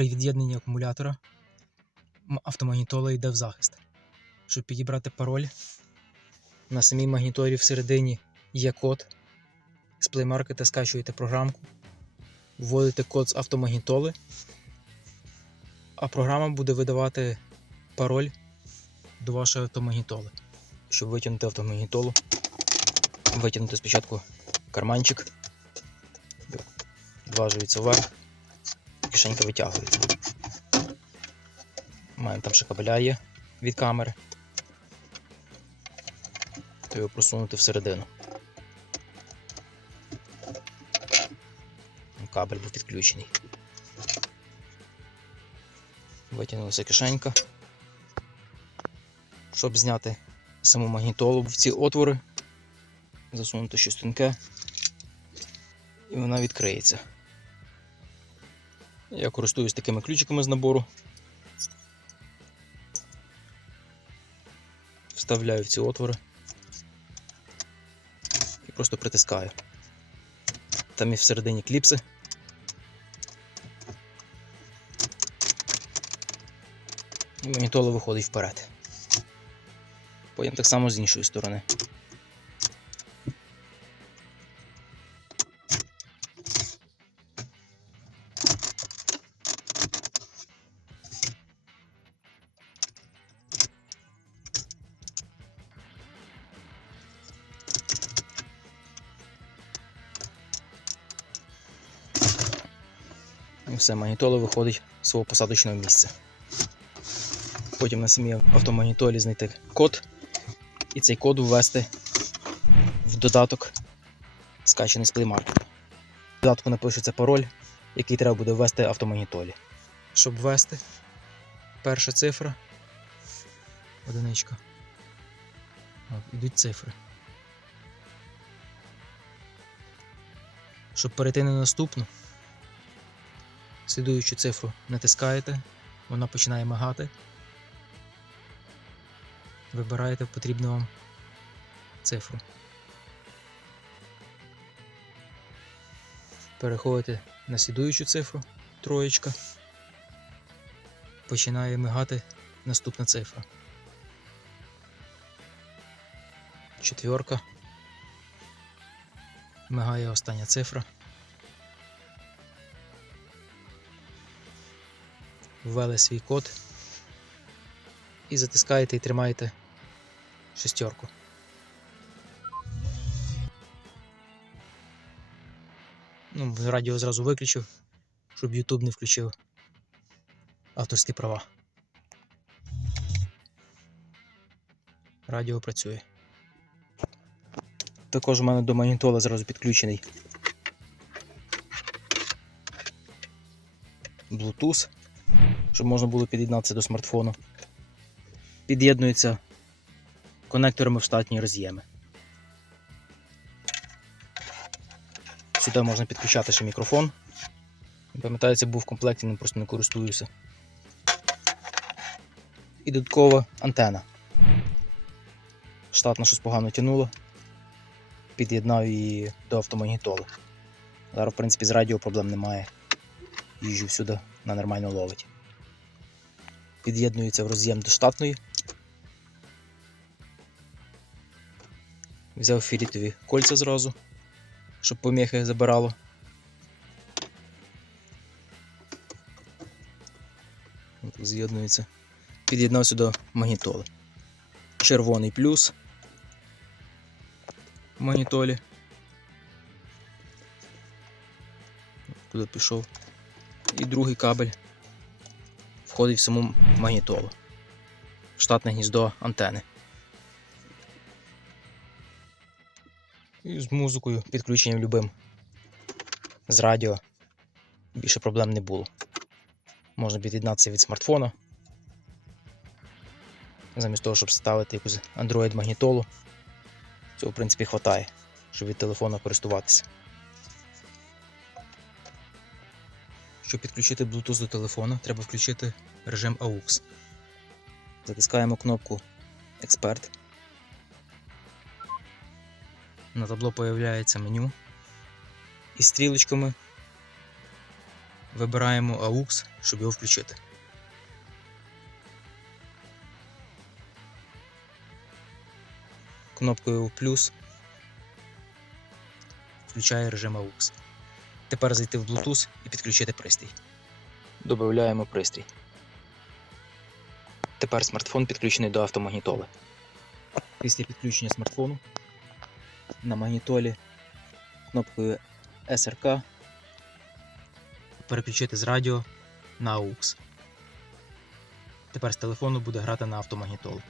При від'єднанні акумулятора автомагнітола йде в захист. Щоб підібрати пароль, на самій магніторі всередині є код. З Play скачуєте програмку, вводите код з автомагнітоли, а програма буде видавати пароль до вашої автомагнітоли. Щоб витягнути автомагнітолу, витягнути спочатку карманчик, зважується вверх, кишенька витягується. У мене там ще кабеля є від камери. Треба просунути всередину. Кабель був підключений. Витягнулася кишенька. Щоб зняти саму магнітолу в ці отвори, засунути щось тонке, і вона відкриється. Я користуюсь такими ключиками з набору. Вставляю в ці отвори і просто притискаю. Там і всередині кліпси. І магнітола виходить вперед. Потім так само з іншої сторони. Все, магнітола виходить з свого посадочного місця. Потім на самій автомагнітолі знайти код і цей код ввести в додаток скачаний з Play. В додатку напишеться пароль, який треба буде ввести автомагнітолі. Щоб ввести, перша цифра, одиничка. Ідуть цифри. Щоб перейти на наступну, слідуючу цифру натискаєте, вона починає мигати. Вибираєте потрібну вам цифру. Переходите на слідуючу цифру, троєчка. Починає мигати наступна цифра. Четверка. Мигає остання цифра. Ввели свій код і затискаєте і тримаєте шестерку. Ну, радіо зразу виключив, щоб YouTube не включив авторські права. Радіо працює. Також у мене до магнітола зразу підключений Bluetooth, щоб можна було під'єднатися до смартфону. Під'єднується конекторами в штатні роз'єми. Сюди можна підключати ще мікрофон. Пам'ятаю, це був в комплекті, ним просто не користуюся. І додаткова антена. Штатно щось погано тянуло. Під'єднав її до автомагнітоли. Зараз, в принципі, з радіо проблем немає. Їжджу всюди на нормально ловить. Під'єднується в роз'єм до штатної. Взяв фірітові кольця зразу, щоб поміхи забирало. З'єднується. Під'єднався до магнітоли. Червоний плюс в магнітолі. Туди пішов. І другий кабель входить в саму магнітолу. Штатне гніздо антени. І з музикою, підключенням любим. З радіо. Більше проблем не було. Можна під'єднатися від смартфона. Замість того, щоб ставити якусь Android магнітолу. Цього, в принципі, вистачає, щоб від телефона користуватися. Щоб підключити Bluetooth до телефона, треба включити режим AUX. Затискаємо кнопку Експерт. На табло появляється меню із стрілочками. Вибираємо AUX, щоб його включити. Кнопкою плюс включає режим AUX. Тепер зайти в Bluetooth і підключити пристрій. Додаємо пристрій. Тепер смартфон підключений до автомагнітоли. Після підключення смартфону на магнітолі кнопкою SRK переключити з радіо на AUX. Тепер з телефону буде грати на автомагнітолу.